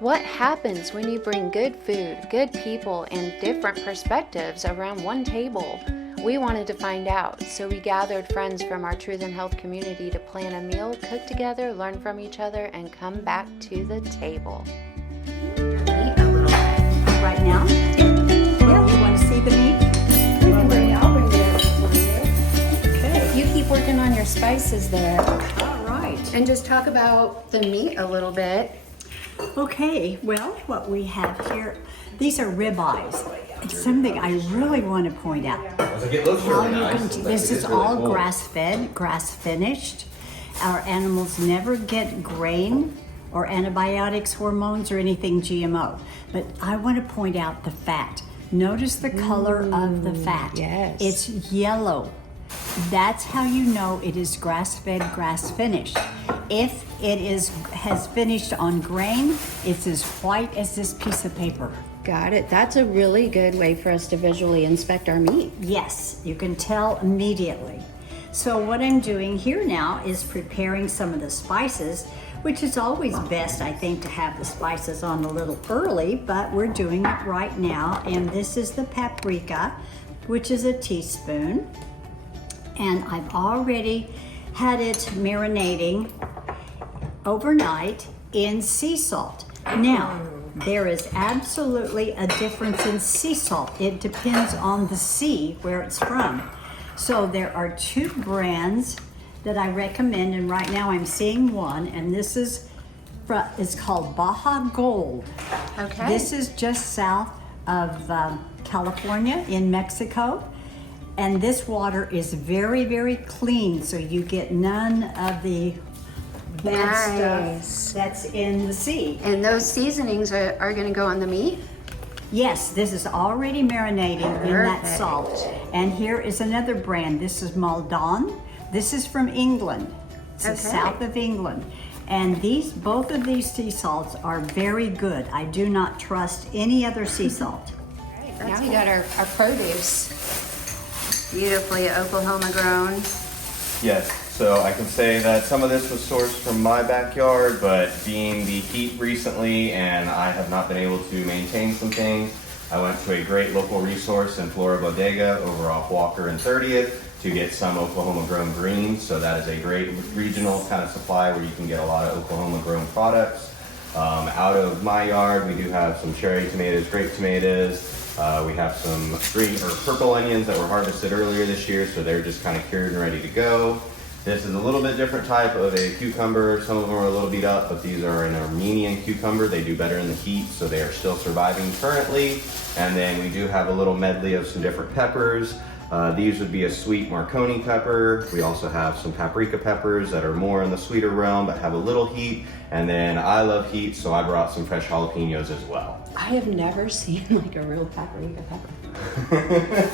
What happens when you bring good food, good people, and different perspectives around one table? We wanted to find out, so we gathered friends from our Truth and Health community to plan a meal, cook together, learn from each other, and come back to the table. Meat a little bit. Right now? Yeah, you want to see the meat? I'll bring it up for you. Okay. You keep working on your spices there. All right. And just talk about the meat a little bit. Okay, well, what we have here, these are ribeyes. It's something I really want to point out. This is all grass-fed, grass-finished. Our animals never get grain or antibiotics, hormones, or anything GMO. But I want to point out the fat. Notice the color of the fat. Yes. It's yellow. That's how you know it is grass-fed, grass-finished. If it has finished on grain, it's as white as this piece of paper. Got it. That's a really good way for us to visually inspect our meat. Yes, you can tell immediately. So what I'm doing here now is preparing some of the spices, which is always best, I think, to have the spices on a little early, but we're doing it right now. And this is the paprika, which is a teaspoon. And I've already had it marinating overnight in sea salt. Now, there is absolutely a difference in sea salt. It depends on the sea where it's from. So there are two brands that I recommend, and right now I'm seeing one, and this is it's called Baja Gold. Okay. This is just south of California in Mexico. And this water is very, very clean, so you get none of the bad stuff that's in the sea. And those seasonings are going to go on the meat? Yes, this is already marinating in that Perfect. salt. And here is another brand. This is Maldon. This is from England. It's the south of England. And both of these sea salts are very good. I do not trust any other sea salt. Now we got our produce. Beautifully Oklahoma grown. Yes, so I can say that some of this was sourced from my backyard, but being the heat recently and I have not been able to maintain some things, I went to a great local resource in Flora Bodega over off Walker and 30th to get some Oklahoma grown greens. So that is a great regional kind of supply where you can get a lot of Oklahoma grown products. Out of my yard, we do have some cherry tomatoes, grape tomatoes. We have some green or purple onions that were harvested earlier this year, so they're just kind of cured and ready to go. This is a little bit different type of a cucumber. Some of them are a little beat up, but these are an Armenian cucumber. They do better in the heat, so they are still surviving currently. And then we do have a little medley of some different peppers. These would be a sweet Marconi pepper. We also have some paprika peppers that are more in the sweeter realm but have a little heat. And then I love heat, so I brought some fresh jalapenos as well. I have never seen like a real paprika pepper.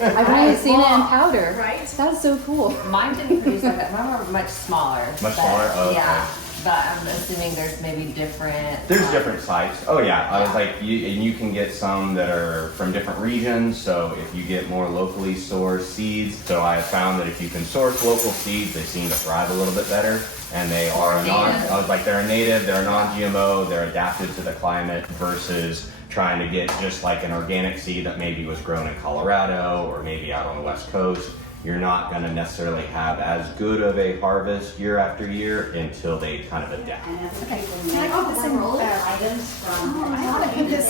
I've only seen it in powder. Right? That's so cool. Mine didn't produce like that. Mine were much smaller. Much smaller? Oh, yeah. okay. But I'm assuming there's maybe different. There's different types. Oh yeah, I was like, you can get some that are from different regions. So if you get more locally sourced seeds, so I have found that if you can source local seeds, they seem to thrive a little bit better. And they are I was like, they're a native, they're a non-GMO, they're adapted to the climate versus trying to get just like an organic seed that maybe was grown in Colorado or maybe out on the West Coast. You're not going to necessarily have as good of a harvest year after year until they kind of adapt. Okay. Can I put this in items from? I want to put this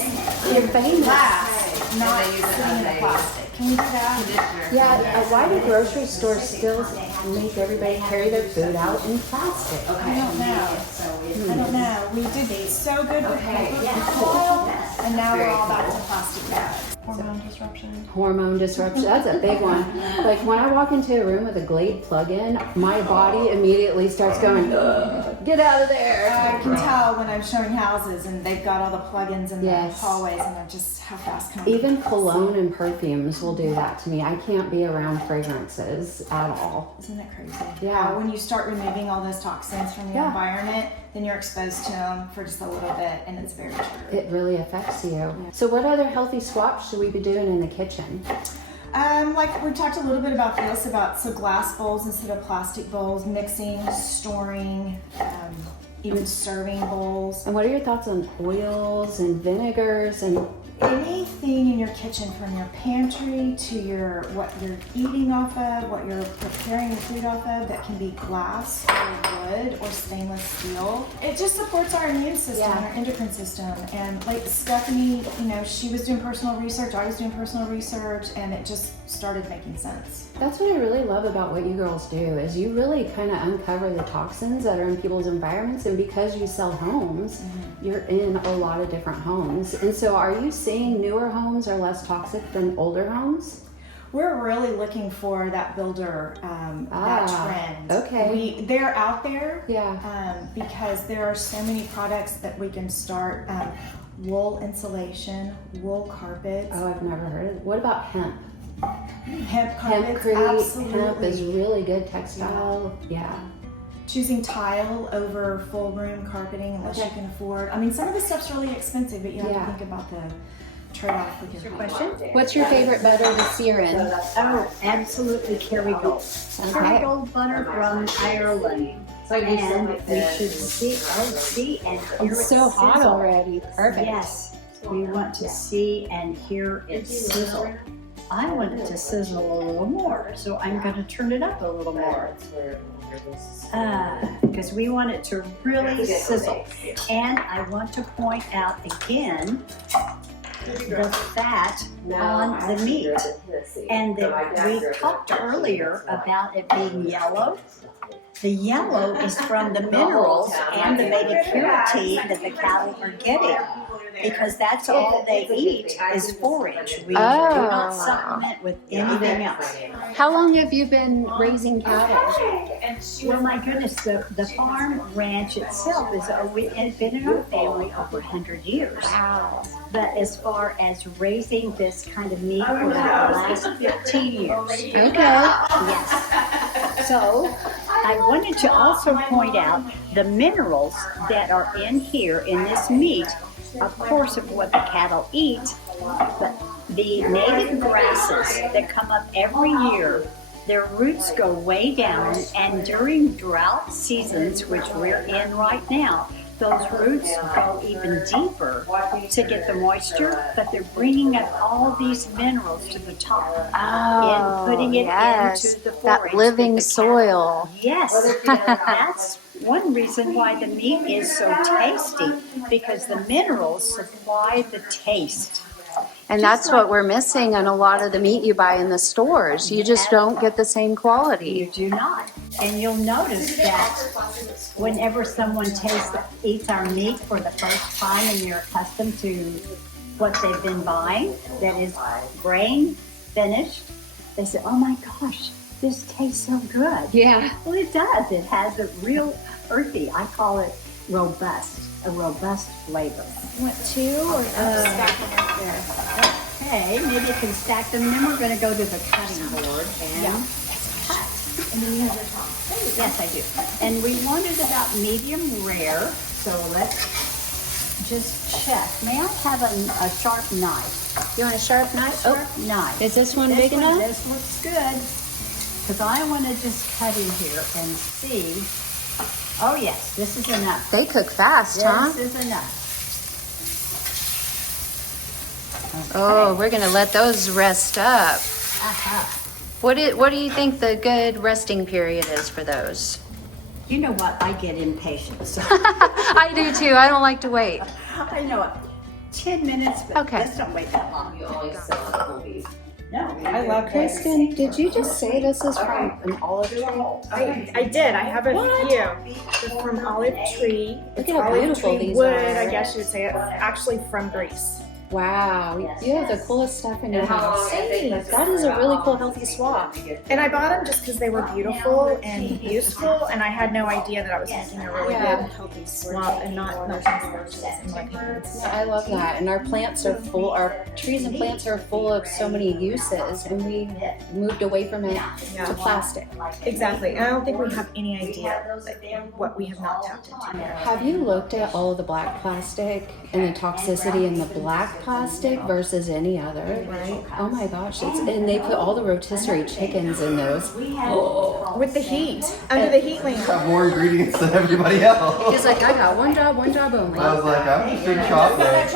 in glass, not sitting in a plastic. Can you do that? Yeah, why do grocery stores still make everybody carry their food out in plastic? Okay. I don't know. We did so good with paper for a while, and now we're all back to plastic bags. Hormone disruption. Hormone disruption, that's a big one. Like when I walk into a room with a Glade plug-in, my body immediately starts going, "Ugh, get out of there." I can tell when I'm showing houses and they've got all the plugins in Yes. the hallways, and they're just how fast can I? Even cologne and perfumes will do that to me. I can't be around fragrances at all. Isn't it crazy? Yeah. How when you start removing all those toxins from your Yeah. environment, then you're exposed to them for just a little bit, and it's very true. It really affects you. So what other healthy swaps should we be doing in the kitchen? Like we talked a little bit about this, so glass bowls instead of plastic bowls, mixing, storing, even serving bowls. And what are your thoughts on oils and vinegars and Anything in your kitchen, from your pantry to what you're eating off of, what you're preparing your food off of, that can be glass or wood or stainless steel. It just supports our immune system and our endocrine system. And like Stephanie, she was doing personal research, I was doing personal research, and it just started making sense. That's what I really love about what you girls do, is you really kind of uncover the toxins that are in people's environments, and because you sell homes, you're in a lot of different homes. And so are you seeing newer homes are less toxic than older homes? We're really looking for that builder, that trend. Okay. They're out there, because there are so many products that we can start. Wool insulation, wool carpets. Oh, I've never heard of it. What about hemp? Hemp carpets, absolutely. Hemp is really good textile. Yeah. Choosing tile over full room carpeting unless you can afford. I mean, some of the stuff's really expensive, but you have to think about the trade-off with your question. What's your favorite butter to sear in? Oh, absolutely Kerrygold. Kerrygold butter from Ireland. And we should see and hear It's so hot sizzle. already. Perfect. Yes, we want to see and hear it sizzle. I want it to sizzle a little more, so I'm going to turn it up a little more. Because we want it to really sizzle. And I want to point out again the fat on the meat. And we talked earlier about it being yellow. The yellow is from the minerals and the beta-carotene that the cattle are getting, because that's all they eat is forage. We do not supplement with anything else. How long have you been raising cattle? Well, my goodness, the farm ranch itself has been in our family over 100 years. Wow. But as far as raising this kind of meat for the last 15 years. Okay. Yes. So I wanted to also point out the minerals that are in here in this meat, of course, of what the cattle eat, but the native grasses that come up every year, their roots go way down, and during drought seasons, which we're in right now, those roots go even deeper to get the moisture, but they're bringing up all these minerals to the top and putting it into the forage. That living soil. Yes, that's one reason why the meat is so tasty, because the minerals supply the taste. And that's what we're missing on a lot of the meat you buy in the stores. You just don't get the same quality. You do not. And you'll notice that whenever someone eats our meat for the first time and you're accustomed to what they've been buying, that is grain finished, they say, oh my gosh, this tastes so good. Yeah. Well, it does. It has a real earthy, I call it robust, a robust flavor. Want two or stack them right there? Okay, maybe you can stack them, then we're going to go to the cutting board and cut. And then you have the top. Yes, I do. And we wanted about medium rare, so let's just check. May I have a sharp knife? You want a sharp knife? Sharp knife. Is this one big enough? This looks good. Because I want to just cut in here and see. Oh yes, this is enough. They cook fast, huh? This is enough. Okay. Oh, we're gonna let those rest up. What do you think the good resting period is for those? You know what? I get impatient. So I do too. I don't like to wait. I know it. 10 minutes, but Okay. let's don't wait that long. You always sell whole beef. No, I love this. Kristin, did you just say this is from an olive tree? I did. I have a few. They're from olive tree. Look It's at how olive beautiful tree these wood, are. I guess you would say. It's actually from Greece. Wow, you have the coolest stuff in your And how long house. did they cook That is a for? really cool, healthy swap. And I bought them just because they were beautiful and useful, and I had no idea that I was making a really Yeah. good, healthy swap and not starches in my opinion. Yeah, I love that. And our plants are full, our trees and plants are full of so many uses, and we moved away from it to plastic. Exactly. And I don't think we have any idea what we have not tapped into. Have you looked at all of the black plastic and the toxicity in the black plastic versus any other, right? Oh my gosh, and they put all the rotisserie chickens in those. With the heat, under the heat lamp. Have more ingredients than everybody else. He's like, I got one job only. I was like, I'm just doing chocolate.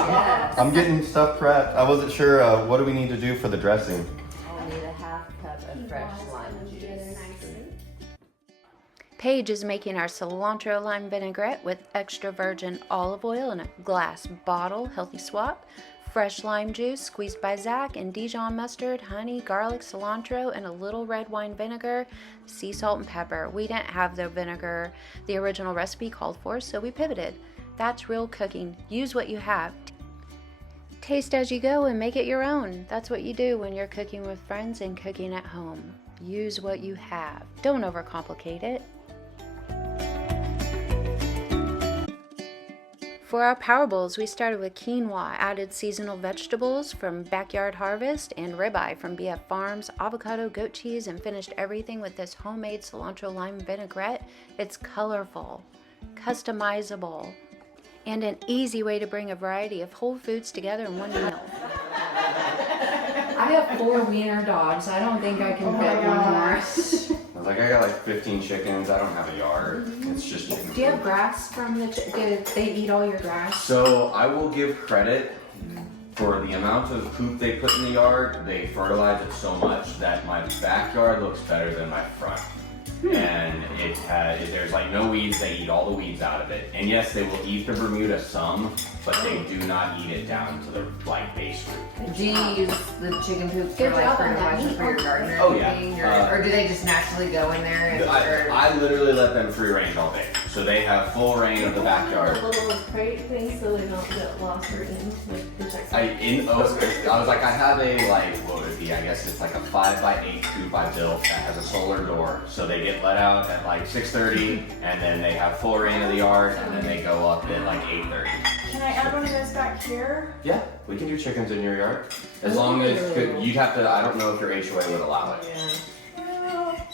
I'm getting stuff prepped. I wasn't sure, what do we need to do for the dressing? I'll need a half cup of fresh lime juice. Paige is making our cilantro lime vinaigrette with extra virgin olive oil in a glass bottle, healthy swap, fresh lime juice squeezed by Zach, and Dijon mustard, honey, garlic, cilantro, and a little red wine vinegar, sea salt, and pepper. We didn't have the vinegar the original recipe called for, so we pivoted. That's real cooking. Use what you have. Taste as you go and make it your own. That's what you do when you're cooking with friends and cooking at home. Use what you have. Don't overcomplicate it. For our power bowls, we started with quinoa, added seasonal vegetables from Backyard Harvest, and ribeye from BF Farms, avocado, goat cheese, and finished everything with this homemade cilantro lime vinaigrette. It's colorful, customizable, and an easy way to bring a variety of whole foods together in one meal. I have 4 wiener dogs. I don't think I can fit one more. I was like, I got like 15 chickens. I don't have a yard. It's just chicken. Do you have grass from the do they eat all your grass? So I will give credit for the amount of poop they put in the yard. They fertilize it so much that my backyard looks better than my front. And there's like no weeds. They eat all the weeds out of it. And yes, they will eat the Bermuda some, but they do not eat it down to the like base root. Do you use the chicken poop for Good like job on fertilizer that. for your garden or Oh, yeah. anything? Or do they just naturally go in there? And, or, I literally let them free range all day. So they have full reign of the backyard. Little crate things so they don't get lost or in, like protect. I was like, I have a like, what would it be? I guess it's like a 5x8 coupe I built that has a solar door. So they get let out at like 6:30, and then they have full reign of the yard, and then they go up at like 8:30. Can I add one of those back here? Yeah, we can do chickens in your yard. As long as, you'd have to, I don't know if your HOA would allow it.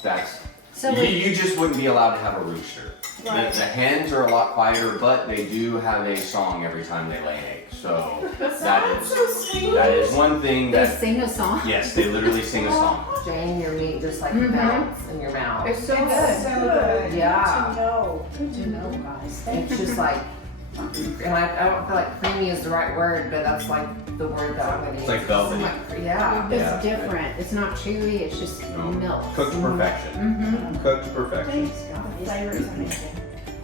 That's, So you just wouldn't be allowed to have a rooster. Right. The hens are a lot quieter, but they do have a song every time they lay an egg. So That's so sweet. that is one thing they that, sing a song. yes, they literally sing a song. Jayne, your meat just like melts in your mouth. It's so It's good. so good. Yeah. Good to know, guys. Thank It's just like, and I don't feel like creamy is the right word, but that's like the word that I'm gonna use. It's like velvety. Yeah. It's Yeah. different. It's not chewy. It's just milk. Cooked to perfection. Mm-hmm. Cooked to perfection. Thanks, The guys. flavor is amazing.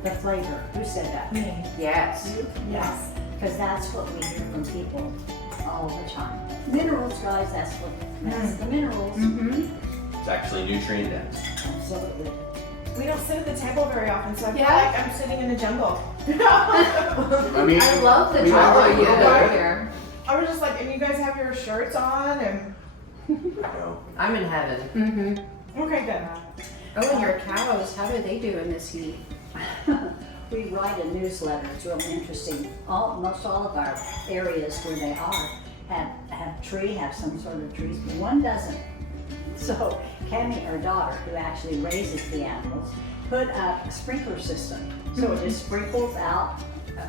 The flavor. Who said that? Me. Yes. Yes. Because that's what we hear from people all the time. Minerals, guys. That's the minerals. Mm-hmm. It's actually nutrient dense. Absolutely. We don't sit at the table very often, so I feel Yeah. like I'm sitting in a jungle. I mean, I love the we are trouble you like- got here. I was just like, and you guys have your shirts on, and no. I'm in heaven. Mm-hmm. okay, good. Oh, and your cows, how do they do in this heat? We write a newsletter. It's really interesting. Most all of our areas where they are have some sort of trees, but one doesn't. So Cammie, our daughter, who actually raises the animals, put up a sprinkler system. So it just sprinkles out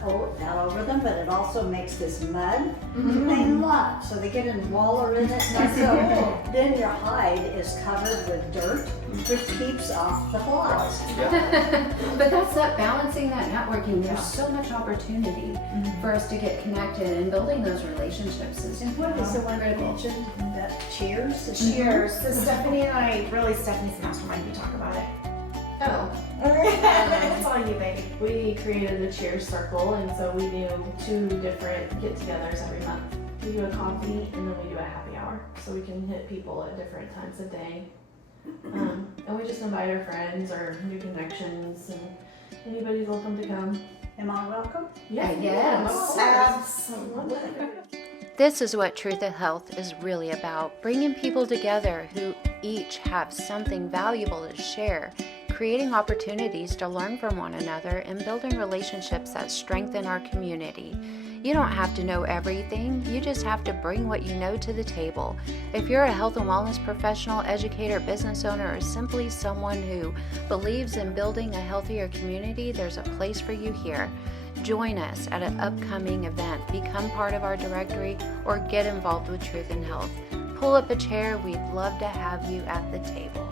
over them, but it also makes this mud they love. So they get in waller in it. And so then your hide is covered with dirt, which keeps off the flies. But that's that balancing that networking. There's so much opportunity for us to get connected and building those relationships. And what is the one I mentioned? That cheers? Cheers. So Stephanie and I, really Stephanie's the mastermind, we talk about it. Oh, It's all you, baby. we created a cheers circle, and so we do 2 different get-togethers every month. We do a coffee, and then we do a happy hour, so we can hit people at different times of day. And we just invite our friends or new connections, and anybody's welcome to come. Am I welcome? Yes. Absolutely. This is what Truth of Health is really about, bringing people together who each have something valuable to share, creating opportunities to learn from one another, and building relationships that strengthen our community. You don't have to know everything, you just have to bring what you know to the table. If you're a health and wellness professional, educator, business owner, or simply someone who believes in building a healthier community, there's a place for you here. Join us at an upcoming event, become part of our directory, or get involved with Truth and Health. Pull up a chair, we'd love to have you at the table.